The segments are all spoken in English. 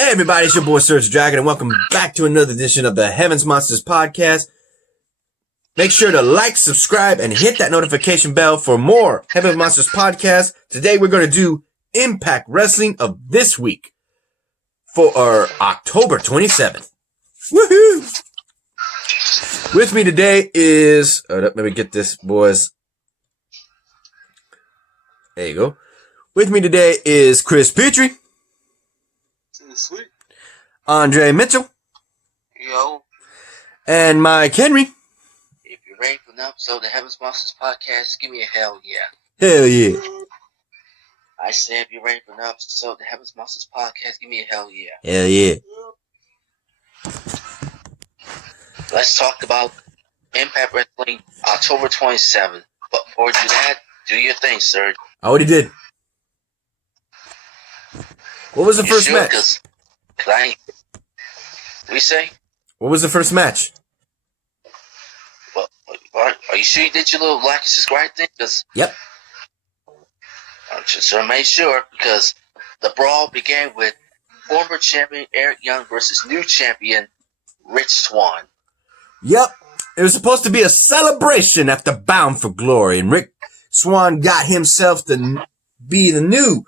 Hey everybody, it's your boy Surge Dragon, and welcome back to another edition of the Heavens Monsters Podcast. Make sure to like, subscribe, and hit that notification bell for more Heavens Monsters Podcast. Today we're going to do Impact Wrestling of this week for our October 27th. Woohoo! With me today is, let me get this, boys. There you go. With me today is Chris Petrie. Sweet. Andre Mitchell. Yo. And Mike Henry. If you're ready for an episode of the Heavens Monsters Podcast, give me a hell yeah. Hell yeah. I said if you're ready for an episode of the Heavens Monsters Podcast, give me a hell yeah. Hell yeah. Let's talk about Impact Wrestling October 27th. But before we do that, do your thing, sir. I already did. What was the You first should, match? Cause I ain't. We say? What was the first match? Well, are you sure you did your little like and subscribe thing? Cause Yep. I just want to make sure, because the brawl began with former champion Eric Young versus new champion Rich Swann. Yep. It was supposed to be a celebration after Bound for Glory, and Rick Swann got himself to be the new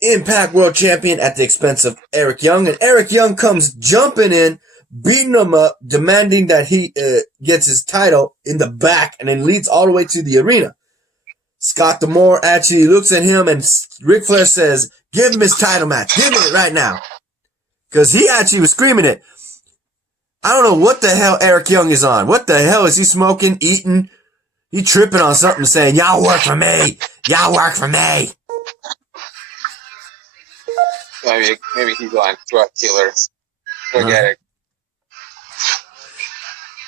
Impact World Champion at the expense of Eric Young, and Eric Young comes jumping in, beating him up, demanding that he gets his title in the back, and then leads all the way to the arena. Scott D'Amore actually looks at him, and Ric Flair says, "Give him his title match. Give me it right now." Because he actually was screaming it. I don't know what the hell Eric Young is on. What the hell is he smoking, eating? He tripping on something, saying, "Y'all work for me. Y'all work for me." Maybe he's on drug killers. Forget it.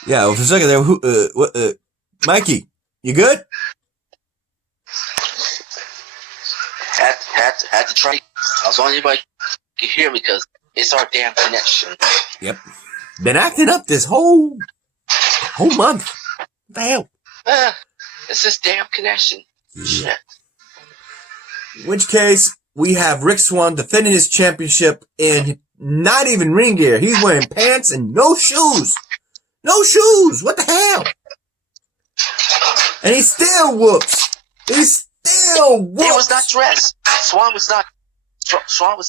Yeah, well, for a second there, Mikey, you good? Had to try. I was wondering if anybody could hear me, because it's our damn connection. Yep. Been acting up this whole month. What the hell? It's this damn connection. Shit. In which case, we have Rick Swann defending his championship in not even ring gear. He's wearing pants and no shoes. No shoes. What the hell? And he still whoops. He still whoops. He was not dressed. Swann was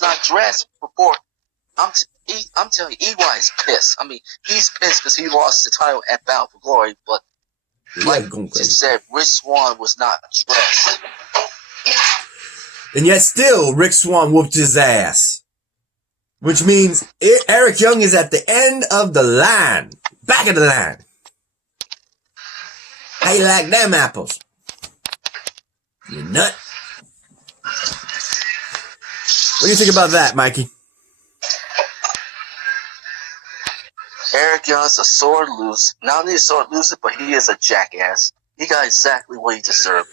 not dressed before. I'm telling you, EY is pissed. I mean, he's pissed because he lost the title at Bound for Glory, but like you just said, Rick Swann was not dressed. And yet still, Rick Swann whooped his ass. Which means Eric Young is at the end of the line. Back of the line. How you like them apples? You nut? What do you think about that, Mikey? Eric Young's a sore loser. Not only a sore loser, but he is a jackass. He got exactly what he deserved.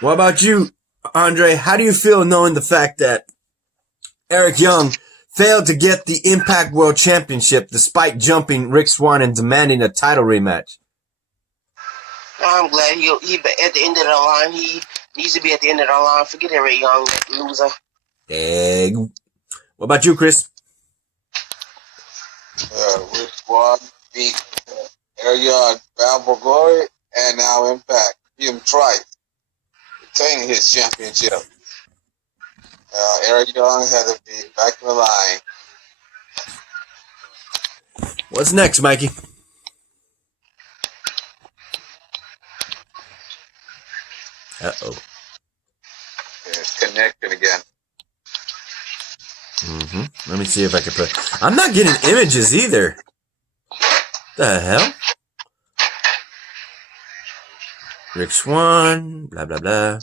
What about you, Andre? How do you feel knowing the fact that Eric Young failed to get the Impact World Championship despite jumping Rick Swann and demanding a title rematch? I'm glad he'll be at the end of the line. He needs to be at the end of the line. Forget Eric Young, loser. Egg. What about you, Chris? Rich Swann beat Eric Young, Bound for Glory, and now Impact. Beat him twice, retaining his championship. Eric Young had to be back in the line. What's next, Mikey? Uh-oh. It's connected again. Let me see if I can put... I'm not getting images either. The hell? Rick Swann, blah, blah, blah.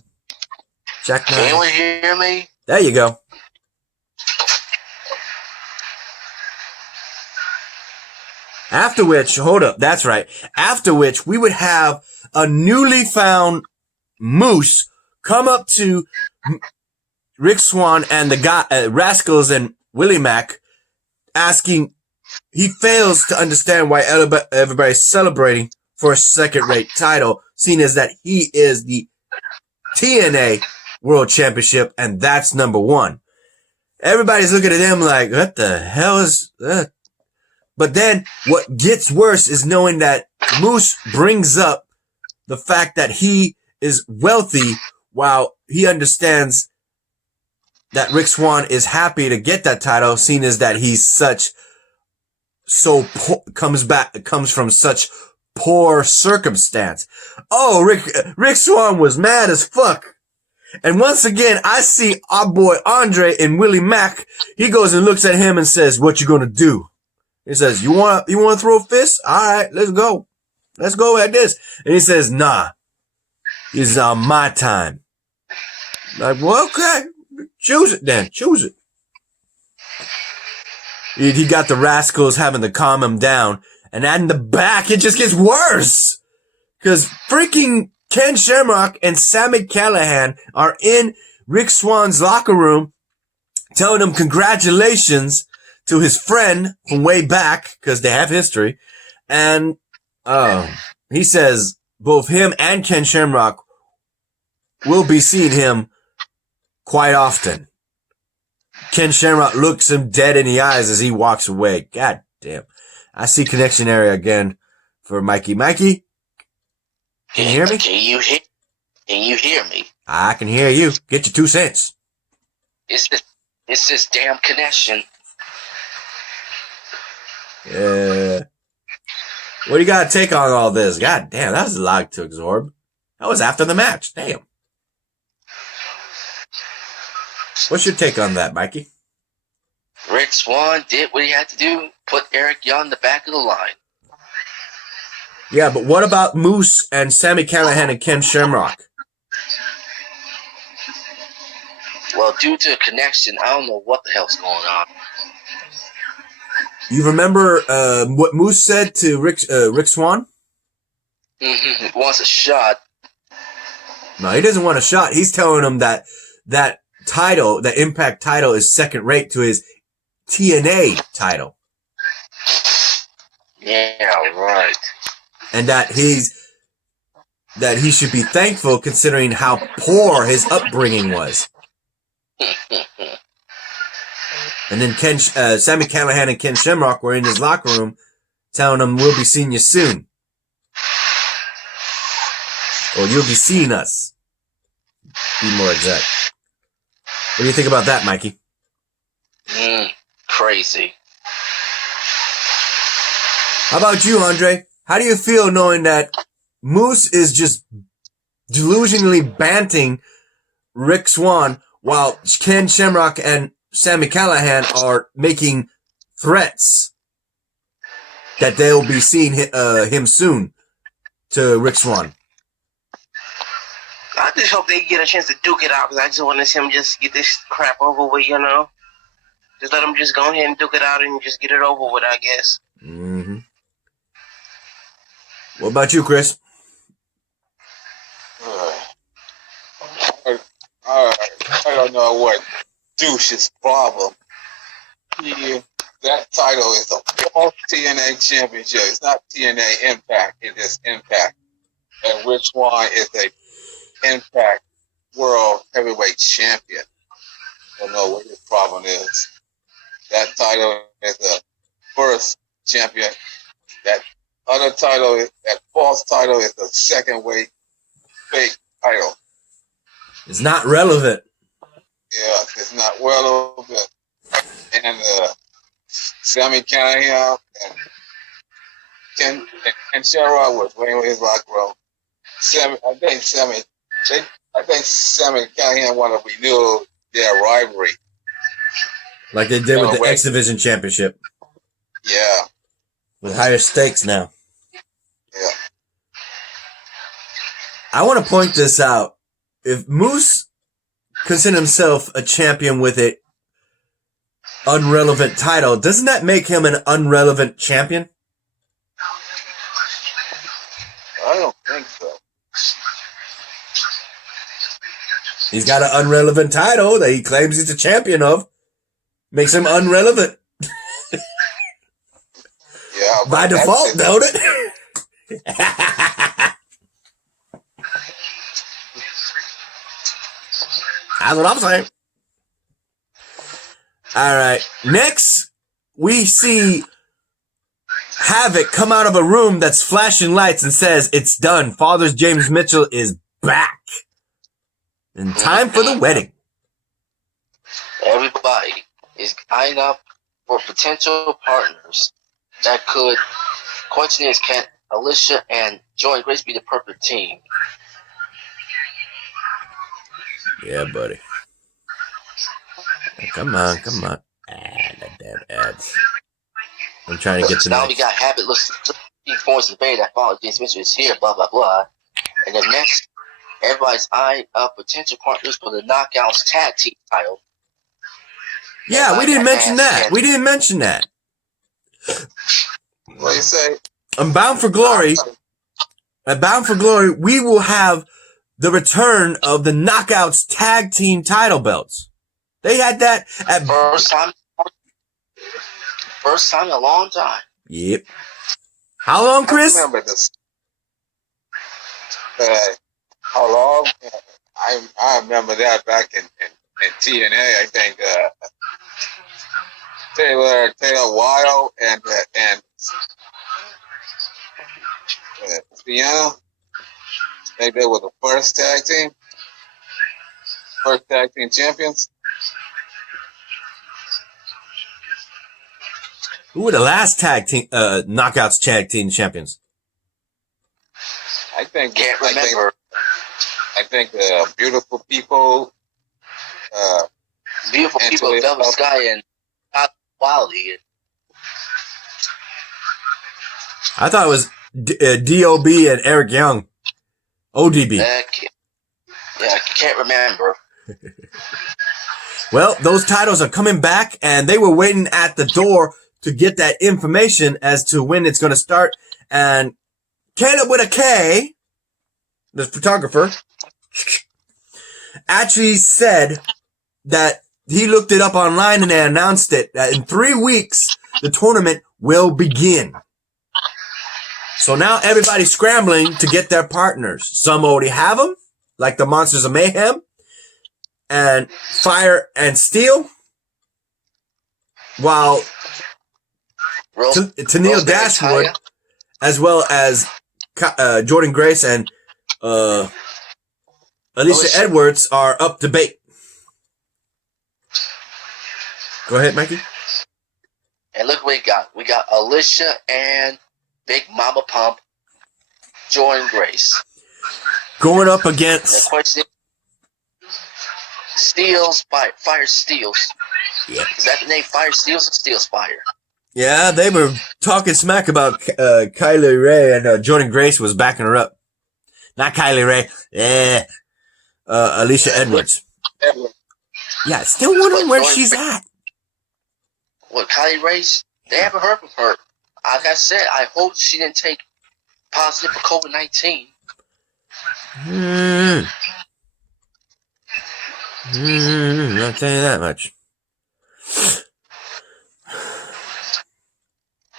Jack Can anyone hear me? There you go. After which, hold up, that's right. After which, we would have a newly found Moose come up to Rick Swann and the guy, Rascals and Willie Mack, asking, he fails to understand why everybody's celebrating for a second-rate title, seeing as that he is the TNA World Championship, and that's number one. Everybody's looking at him like, what the hell is that? But then what gets worse is knowing that Moose brings up the fact that he is wealthy while he understands that Rick Swann is happy to get that title, seeing as that he's comes from such poor circumstance. Oh, Rick Swann was mad as fuck. And once again, I see our boy Andre and Willie Mack. He goes and looks at him and says, what you gonna do? He says, you wanna throw fists? All right, let's go. Let's go at this. And he says, nah, it's on my time. Like, well, okay, choose it then. Choose it. He got the rascals having to calm him down. And in the back, it just gets worse. Cause freaking Ken Shamrock and Sami Callihan are in Rick Swann's locker room telling him congratulations to his friend from way back because they have history. And he says both him and Ken Shamrock will be seeing him quite often. Ken Shamrock looks him dead in the eyes as he walks away. God damn. I see connection area again for Mikey. Mikey? Can you hear me? Can you hear me? I can hear you. Get your 2 cents. It's this damn connection. Yeah. What do you got to take on all this? God damn, that was a lot to absorb. That was after the match. Damn. What's your take on that, Mikey? Rick Swann did what he had to do, put Eric Young in the back of the line. Yeah, but what about Moose and Sami Callihan and Ken Shamrock? Well, due to a connection, I don't know what the hell's going on. You remember what Moose said to Rick Swann? Mm-hmm. He wants a shot. No, he doesn't want a shot. He's telling him that title, the Impact title, is second rate to his TNA title. Yeah, right. And that he should be thankful considering how poor his upbringing was. And then Sami Callihan and Ken Shamrock were in his locker room telling him, we'll be seeing you soon. Or you'll be seeing us. Be more exact. What do you think about that, Mikey? Crazy. How about you, Andre? How do you feel knowing that Moose is just delusionally banting Rick Swann while Ken Shamrock and Sami Callihan are making threats that they'll be seeing him soon to Rick Swann? I just hope they get a chance to duke it out because I just want to see him just get this crap over with, you know? Just let him just go ahead and duke it out and just get it over with, I guess. Mm-hmm. What about you, Chris? I don't know what douche's problem. That title is a false TNA championship. It's not TNA Impact. It is Impact. And Rick Swann is a Impact World Heavyweight Champion. I don't know what his problem is. That title is the first champion. That other title, that false title, is the second weight fake title. It's not relevant. Yeah, it's not relevant. And Sami Callihan and Ken Shamrock was winning with his locker room. I think Sami Callihan want to renew their rivalry. Like they did with the X Division Championship. Yeah. With higher stakes now. Yeah. I want to point this out. If Moose considers himself a champion with an unrelevant title, doesn't that make him an unrelevant champion? I don't think so. He's got an unrelevant title that he claims he's a champion of. Makes him unrelevant. Yeah. By default, don't it? That's what I'm saying. All right. Next, we see Havoc come out of a room that's flashing lights and says, "It's done. Father's James Mitchell is back. And time for the wedding." Everybody is eyeing up for potential partners that could. Question is, can Alicia and Joy Grace be the perfect team? Yeah, buddy. Come on. That damn ads. I'm trying to get to now next. we got Habit looks points the bay that follows James Mitchell is here, blah blah blah. And then next, everybody's eyeing up potential partners for the Knockouts tag team title. Yeah, we didn't mention that. We didn't mention that. What do you say? On Bound for Glory, we will have the return of the Knockouts tag team title belts. They had that at first time in a long time. Yep. How long, Chris? I remember this. How long? I remember that back in TNA. I think Taylor Wilde and Sienna. I think they were the first tag team champions. Who were the last tag team Knockouts tag team champions? I think Can't remember. I think the beautiful people. Beautiful people of Velvet Sky and Quality. I thought it was D.O.B. and Eric Young. ODB. I can't remember. Well, those titles are coming back, and they were waiting at the door to get that information as to when it's going to start. And Caleb with a K, the photographer, actually said that he looked it up online and they announced it that in 3 weeks, the tournament will begin. So now everybody's scrambling to get their partners. Some already have them, like the Monsters of Mayhem and Fire and Steel, while Tennille Dashwood, as well as Jordan Grace and Alicia Edwards are up to bait. Go ahead, Mikey. And look what we got. We got Alicia and Big Mama Pump, Jordan Grace. Going up against... The question is, Fire Steels. Yep. Is that the name, Fire Steels or Steels Fire? Yeah, they were talking smack about Kylie Ray, and Jordan Grace was backing her up. Not Kylie Ray. Alicia Edwards. Yeah, still wondering where she's at. What, Kylie Ray? They haven't heard from her. Like I said, I hope she didn't take positive for COVID-19. Not saying that much.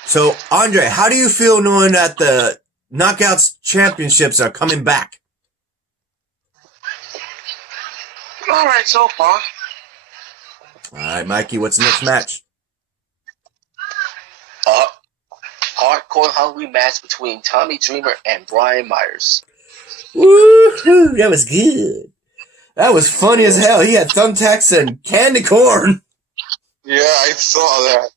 So, Andre, how do you feel knowing that the Knockouts championships are coming back? All right, so far. All right, Mikey, what's the next match? Hardcore hungry match between Tommy Dreamer and Brian Myers. Woohoo! That was good. That was funny as hell. He had thumbtacks and candy corn. Yeah, I saw that.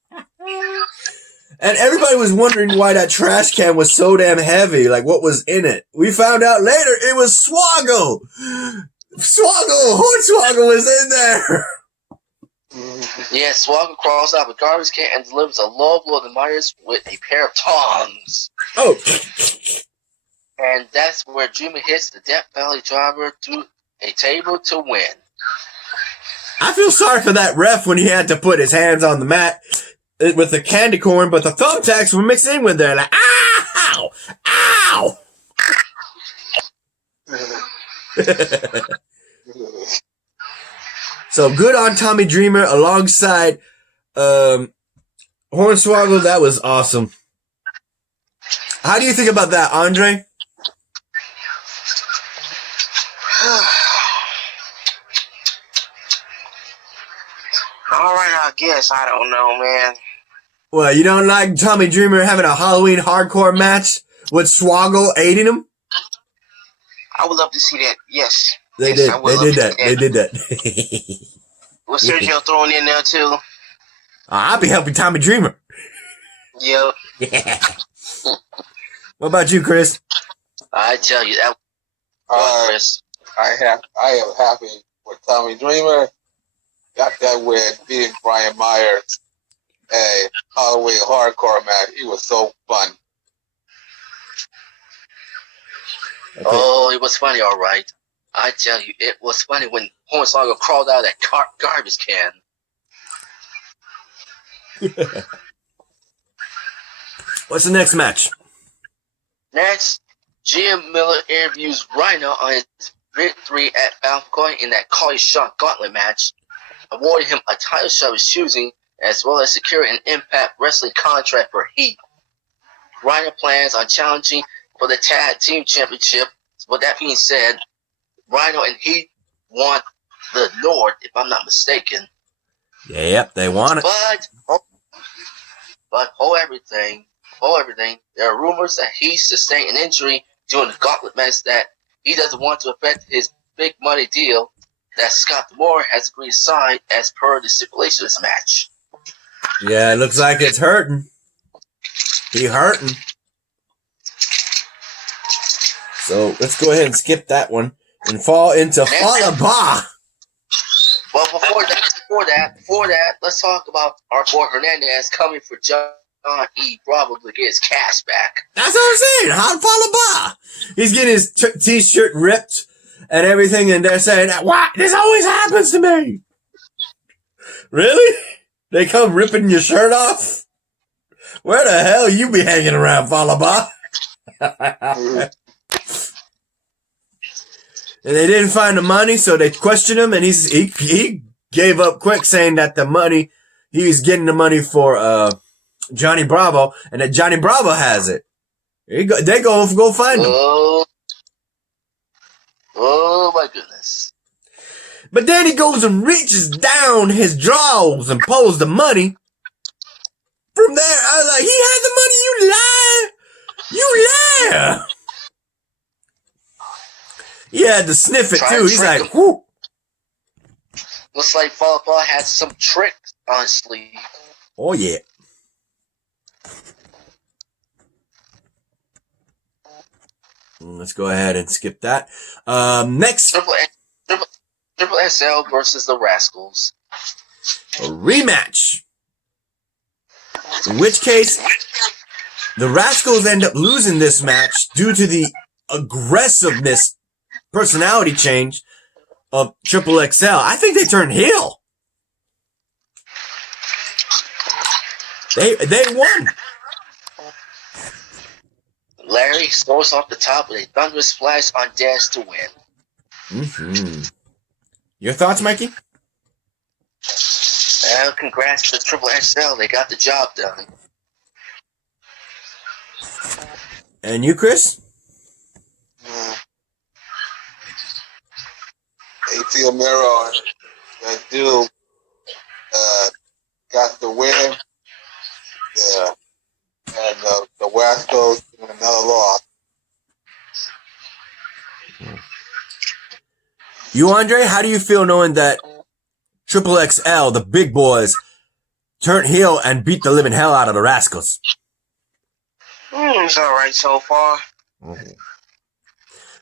And everybody was wondering why that trash can was so damn heavy. Like, what was in it? We found out later it was Swoggle. Hornswoggle was in there. Yeah, Swoggle crawls out of a garbage can and delivers a low blow to Myers with a pair of tongs. Oh. And that's where Dreamer hits the Death Valley driver to a table to win. I feel sorry for that ref when he had to put his hands on the mat with the candy corn, but the thumbtacks were mixed in with there. Like, ow! Ow! So good on Tommy Dreamer alongside Hornswoggle. That was awesome. How do you think about that, Andre? I All right, I guess. I don't know, man. Well, you don't like Tommy Dreamer having a Halloween hardcore match with Swoggle aiding him? I would love to see that. Yes. They yes, did. I would They love did to that. see They did that. Was Sergio thrown in there too? I'll be helping Tommy Dreamer. Yep. Yeah. What about you, Chris? I tell you that. Chris. I am happy with Tommy Dreamer. Got that win, beating Brian Myers. A Halloween hardcore match. It was so fun. Okay. Oh, it was funny, all right. I tell you, it was funny when Hornswoggle crawled out of that garbage can. What's the next match? Next, Jim Miller interviews Rhino on his victory at Balcoin in that Call Shot Gauntlet match, awarding him a title shot of his choosing, as well as securing an Impact Wrestling contract for Heat. Rhino plans on challenging for the Tag Team Championship. With that being said, Rhino and Heat want the North, if I'm not mistaken. Yep, they want it. But hold everything. There are rumors that he sustained an injury during the Gauntlet match that he doesn't want to affect his big money deal that Scott D'Amore has agreed to sign as per the stipulation of this match. Yeah, it looks like it's hurting. He hurting. So let's go ahead and skip that one and fall into Fallah Bahh. Well, before that, let's talk about our boy Hernandez coming for John E. Bravo to get his cash back. That's what I'm saying. How Fallah Bahh? He's getting his t-shirt ripped and everything, and they're saying, "What? This always happens to me." Really? They come ripping your shirt off? Where the hell you be hanging around, Fallah Bahh? And they didn't find the money, so they questioned him, and he gave up quick, saying that the money, he was getting the money for Johnny Bravo, and that Johnny Bravo has it. They go find him. Oh my goodness. But then he goes and reaches down his drawers and pulls the money. From there, I was like, he had the money, you liar! He had to sniff it too. He's like, whoo. Looks like Fallah Bahh had some tricks on his sleeve. Oh yeah. Let's go ahead and skip that. Next. Triple XL versus the Rascals. A rematch. In which case, the Rascals end up losing this match due to the aggressiveness, personality change of Triple XL. I think they turned heel. They won. Larry scores off the top with a thunderous splash on Dash to win. Mm-hmm. Your thoughts, Mikey? Well, congrats to Triple XL. They got the job done. And you, Chris? A.T. O'Mara and dude got the win. Yeah. And the West Coast in another loss. You, Andre, how do you feel knowing that Triple XL, the big boys, turned heel and beat the living hell out of the Rascals? It's all right so far.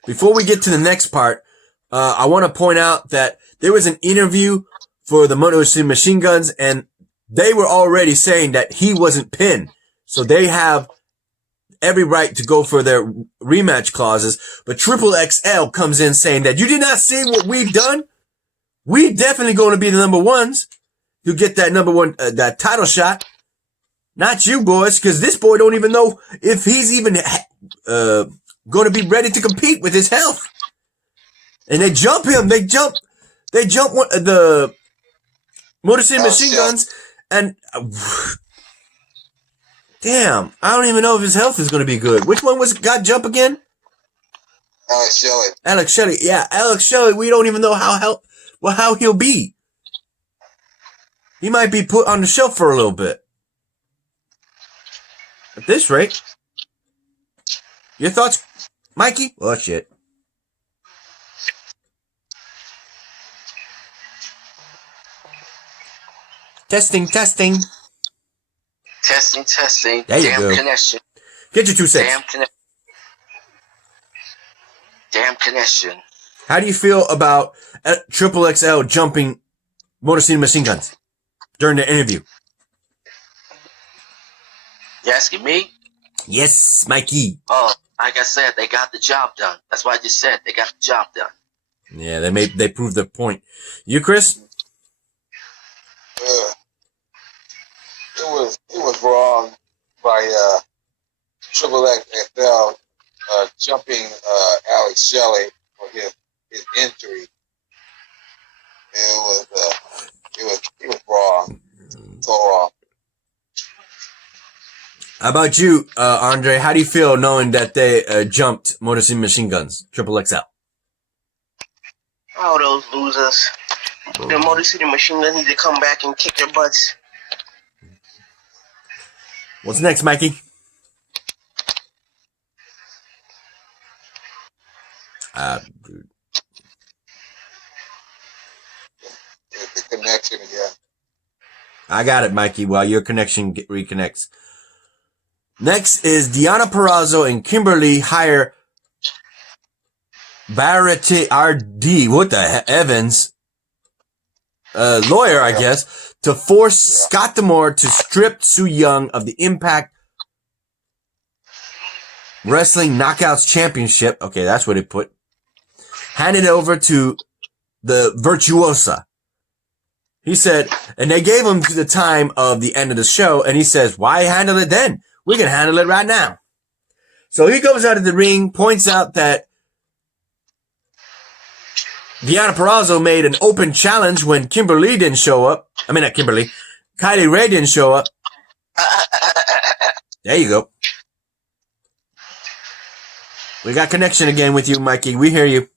Before we get to the next part, I want to point out that there was an interview for the Motor City Machine Guns, and they were already saying that he wasn't pinned. So they have every right to go for their rematch clauses. But Triple XL comes in saying that you did not see what we've done. We definitely going to be the number ones who get that number one, that title shot. Not you boys, because this boy don't even know if he's even going to be ready to compete with his health. And they jump him. They jump the Motor City Machine Guns, and damn, I don't even know if his health is going to be good. Which one got jump again? Alex Shelley. Yeah, Alex Shelley. We don't even know how he'll be. he might be put on the shelf for a little bit. At this rate. Your thoughts, Mikey? Oh, shit. Testing. Testing. There you Damn go. connection. Get your 2 cents. Damn connection. How do you feel about Triple XL jumping Motor City Machine Guns during the interview? You asking me? Yes, Mikey. Oh, like I said, they got the job done. That's why I just said they got the job done. Yeah, they proved their point. You, Chris? It was wrong by Triple XL jumping Alex Shelley for his injury. It was wrong. So wrong. How about you, Andre? How do you feel knowing that they jumped Motor City Machine Guns, Triple XL? All those losers. The Motor City Machine Guns need to come back and kick their butts. What's next, Mikey? Dude. The connection again. I got it, Mikey, while your connection reconnects. Next is Deonna Purrazzo and Kimberly hire Barrett R.D. What the heck? Evans, lawyer, I guess, to force Scott D'Amore to strip Su Yung of the Impact Wrestling Knockouts Championship. Okay, that's what it put. Hand it over to the Virtuosa. He said, and they gave him the time of the end of the show, and he says, why handle it then? We can handle it right now. So he goes out of the ring, points out that Deonna Purrazzo made an open challenge when Kimberly didn't show up. I mean, not Kimberly. Kylie Ray didn't show up. There you go. We got connection again with you, Mikey. We hear you.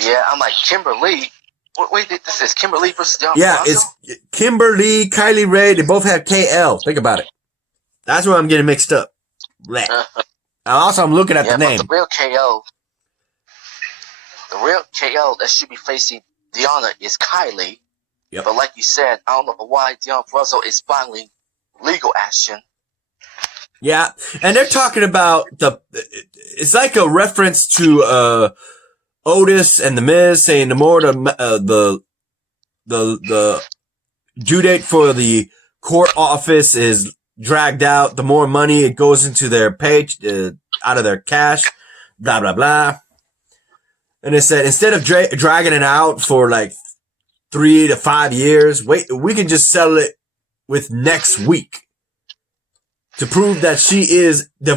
Yeah, I'm like, Kimberly? Wait, this is Kimberly versus Deonna Yeah, Purrazzo? it's Kimberly, Kylie Ray. They both have KL. Think about it. That's where I'm getting mixed up. Blech. Also, I'm looking at the name. The real KO that should be facing Deonna is Kylie. Yep. But like you said, I don't know why Deonna Purrazzo is filing legal action. Yeah, and they're talking about it's like a reference to Otis and The Miz saying the more the due date for the court office is dragged out, the more money it goes into their page, out of their cash, blah, blah, blah. And it said, instead of dragging it out for like 3 to 5 years, we can just settle it with next week to prove that she is the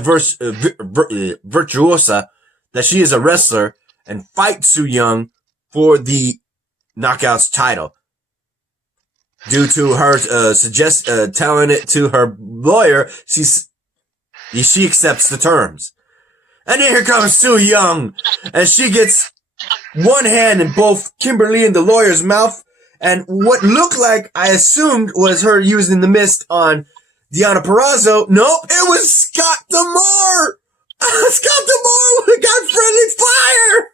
virtuosa, that she is a wrestler, and fight Su Yung for the Knockouts title. Due to her telling it to her lawyer, she accepts the terms. And then here comes Su Yung, and she gets one hand in both Kimberly and the lawyer's mouth, and what looked like, I assumed, was her using the mist on Deonna Purrazzo. Nope, it was Scott D'Amore! Scott D'Amore got friendly fire!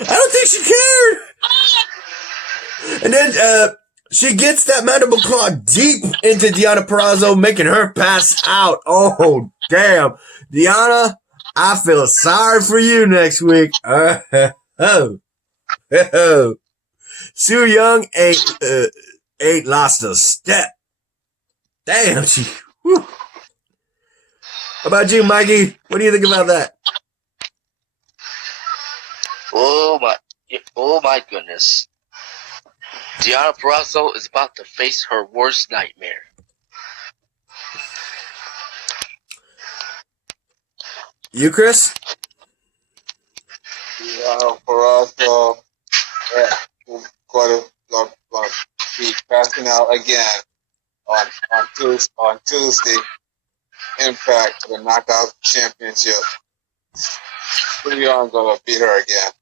I don't think she cared! And then, she gets that mandible claw deep into Deonna Purrazzo, making her pass out. Oh, damn. Deonna, I feel sorry for you next week. Su Yung ain't lost a step. Damn, whew. How about you, Mikey? What do you think about that? Oh my goodness. Deonna Purrazzo is about to face her worst nightmare. You, Chris? Deonna Purrazzo going to be passing out again on Tuesday. Impact for the Knockout Championship. Su Yung going to beat her again.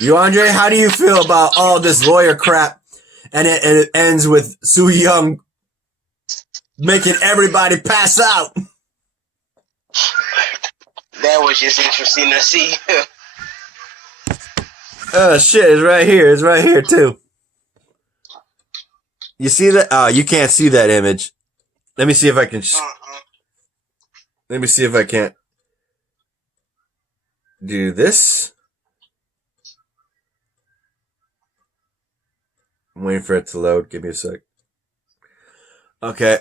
You, Andre, how do you feel about all this lawyer crap? And it ends with Su Yung making everybody pass out. That was just interesting to see. Oh, shit, it's right here. It's right here, too. You see that? Oh, you can't see that image. Let me see if I can... Let me see if I can't do this. I'm waiting for it to load. Give me a sec. Okay.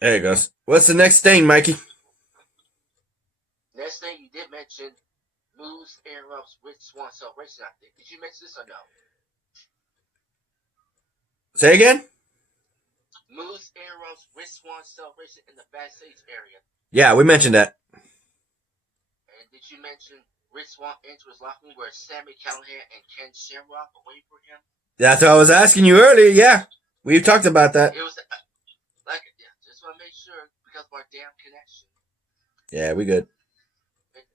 There it goes. What's the next thing, Mikey? Next thing you did mention, Moose interrupts with Swan celebration. I think. Did you mention this or no? Say again? Moose interrupts with Swan celebration in the backstage area. Yeah, we mentioned that. And did you mention Rich Swann enters his locker room where Sammy Callahan and Ken Shamrock are waiting for him? That's what I was asking you earlier. Yeah, we've talked about that. It was just want to make sure because of our damn connection. Yeah, we good.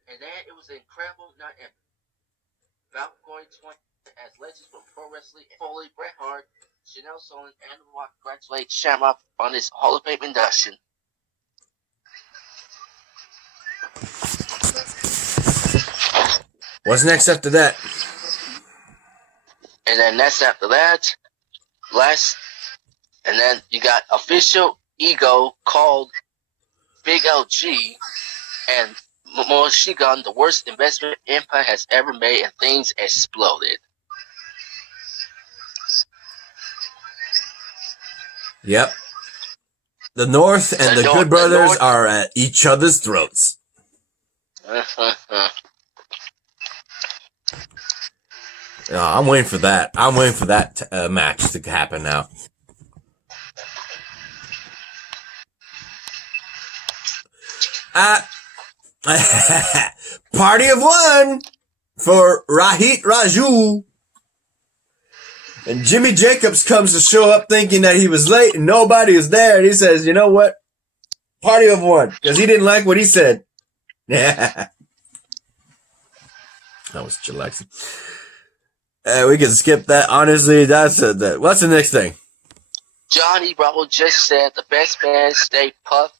And then it was an incredible night ever. About going 20 as legends from pro wrestling, Foley, Bret Hart, Chanel Sonnen, and Rock congratulate Shamrock on his Hall of Fame induction. What's next after that? And then next after that, and then you got official ego called Big LG and Mochigan, the worst investment Empire has ever made, and things exploded. Yep. The North and the Good Brothers are at each other's throats. I'm waiting for that. I'm waiting for that match to happen now. Party of one for Rahit Raju. And Jimmy Jacobs comes to show up thinking that he was late and nobody is there. And he says, you know what? Party of one. Because he didn't like what he said. That was chillaxing. We can skip that. Honestly, that's that. What's the next thing? Johnny Bravo just said the best man stay puff.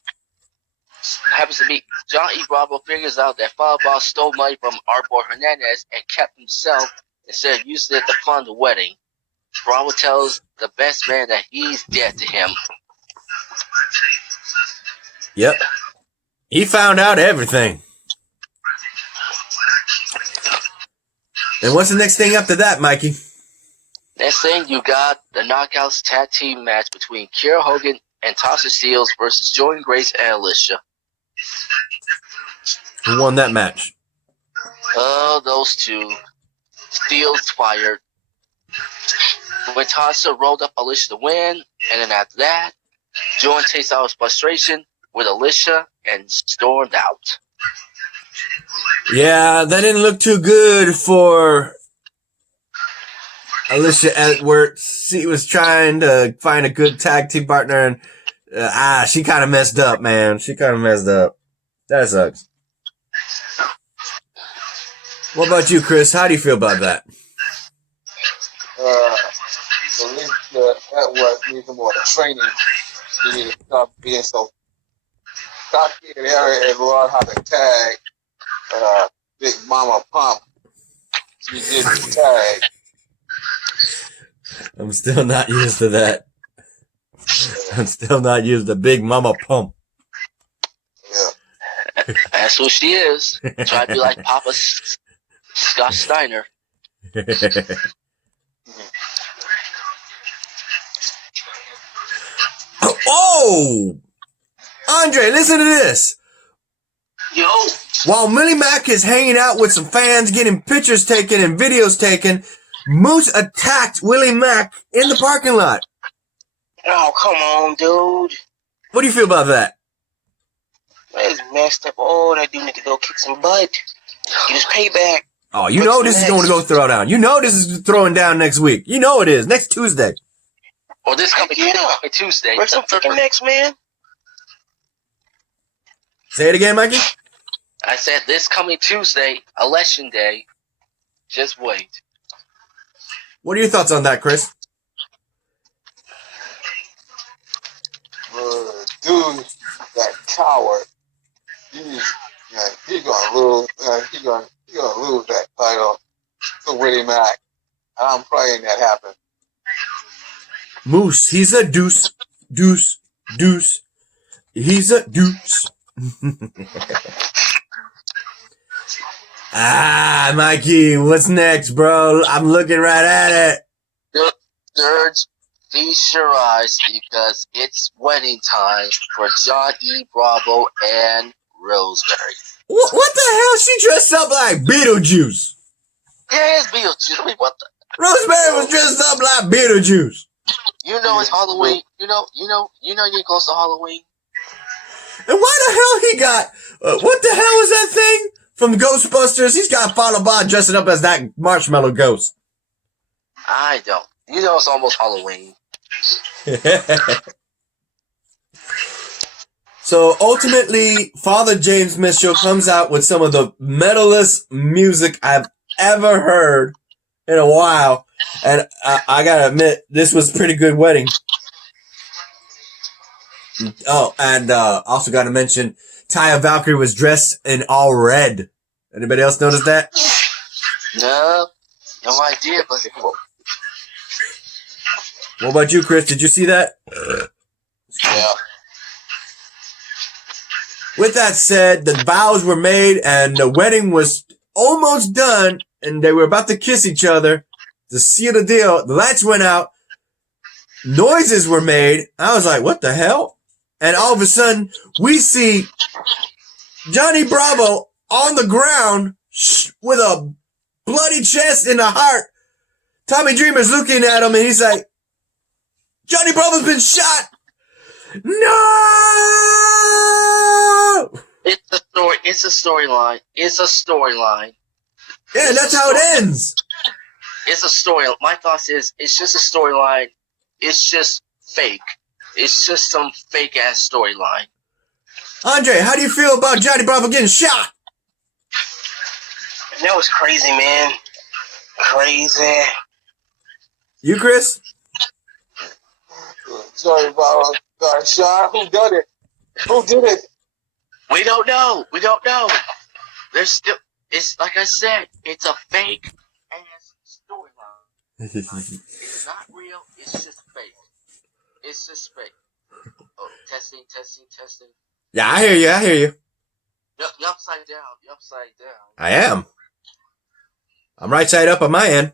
Happens to be John E. Bravo figures out that Fireball stole money from our boy Hernandez and kept himself instead of using it to fund the wedding. Bravo tells the best man that he's dead to him. Yep. He found out everything. And what's the next thing after that, Mikey? Next thing, you got the Knockouts tag team match between Kiera Hogan and Tasha Steelz versus Jordan Grace and Alicia. Who won that match? Oh, those two. Steelz fired. When Tasha rolled up Alicia to win, and then after that, Jordan takes out his frustration with Alicia and stormed out. Yeah, that didn't look too good for Alicia Edwards. She was trying to find a good tag team partner, and she kind of messed up, man. She kind of messed up. That sucks. What about you, Chris? How do you feel about that? Alicia Edwards needs more training. She needs to stop being so cocky in the area and learn how to tag. Big Mama Pump. She did the tag. I'm still not used to that. I'm still not used to Big Mama Pump. Yeah. That's who she is. Try to be like Papa Scott Steiner. Oh! Andre, listen to this. Yo. While Millie Mac is hanging out with some fans, getting pictures taken and videos taken, Moose attacked Willie Mack in the parking lot. Oh, come on, dude. What do you feel about that? That's messed up. Oh, that dude need to go kick some butt. Get his payback. Oh, you know this is going to go throw down. You know this is throwing down next week. You know it is. Next Tuesday. Or this coming Tuesday. Break some freaking necks, man. Say it again, Mikey. I said this coming Tuesday, Election Day. Just wait. What are your thoughts on that, Chris? Dude, that coward. He gonna lose. He gonna lose that title to Willie Mack. And I'm praying that happens. Moose, he's a deuce. Deuce. Deuce. He's a deuce. Mikey, what's next, bro? I'm looking right at it. Nerds, feast your eyes because it's wedding time for John E. Bravo and Rosemary. What the hell? She dressed up like Beetlejuice. Yeah, it's Beetlejuice. I mean, what the? Rosemary was dressed up like Beetlejuice. You know it's Halloween. You know you're close to Halloween. And why the hell he got? What the hell was that thing from Ghostbusters? He's got followed by dressing up as that marshmallow ghost. I don't. You know it's almost Halloween. So ultimately, Father James Mitchell comes out with some of the metalist music I've ever heard in a while. And I gotta admit, this was a pretty good wedding. Oh, and also gotta mention, Taya Valkyrie was dressed in all red. Anybody else notice that? No idea, but What about you, Chris? Did you see that? Yeah. With that said, the vows were made and the wedding was almost done and they were about to kiss each other to seal the deal. The lights went out. Noises were made. I was like, what the hell? And all of a sudden, we see Johnny Bravo on the ground with a bloody chest and a heart. Tommy Dreamer's looking at him and he's like, Johnny Bravo's been shot. No! it's a story. It's a storyline. It's a storyline. Yeah, that's how it ends. It's a story. My thoughts is it's just a storyline. It's just fake. It's just some fake ass storyline. Andre, how do you feel about Johnny Bravo getting shot? That was crazy, man. Crazy. You, Chris? Sorry, Bravo got shot. Who did it? Who did it? We don't know. We don't know. There's still. It's like I said. It's a fake ass storyline. It's not real. It's just fake. It's just fake. Oh, testing. Yeah, I hear you. You're upside down. You're upside down. I am. I'm right side up on my end.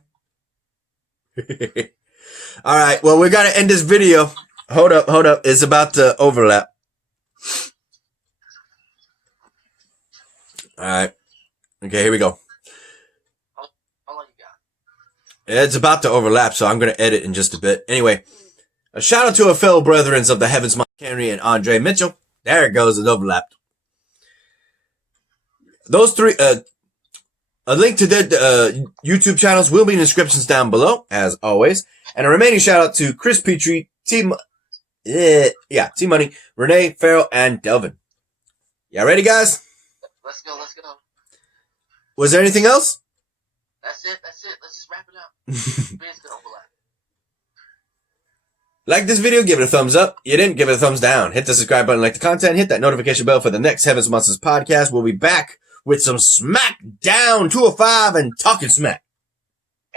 All right. Well, we got to end this video. Hold up. It's about to overlap. All right. Okay, here we go. How long you got? It's about to overlap, so I'm going to edit in just a bit. Anyway, a shout out to our fellow brethren of the Heavens, Mike Henry and Andre Mitchell. There it goes. It overlapped. Those three, a link to their YouTube channels will be in the descriptions down below, as always. And a remaining shout out to Chris Petrie, T-Money, Renee, Farrell, and Delvin. Y'all ready, guys? Let's go. Was there anything else? That's it. Let's just wrap it up. It's gonna overlap. Like this video, give it a thumbs up. You didn't, give it a thumbs down. Hit the subscribe button, like the content, hit that notification bell for the next Heavens Monsters podcast. We'll be back with some SmackDown 205 and Talking Smack.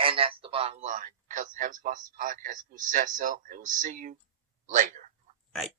And that's the bottom line. Because Heaven's Monsters podcast will set so, and we'll see you later. Right.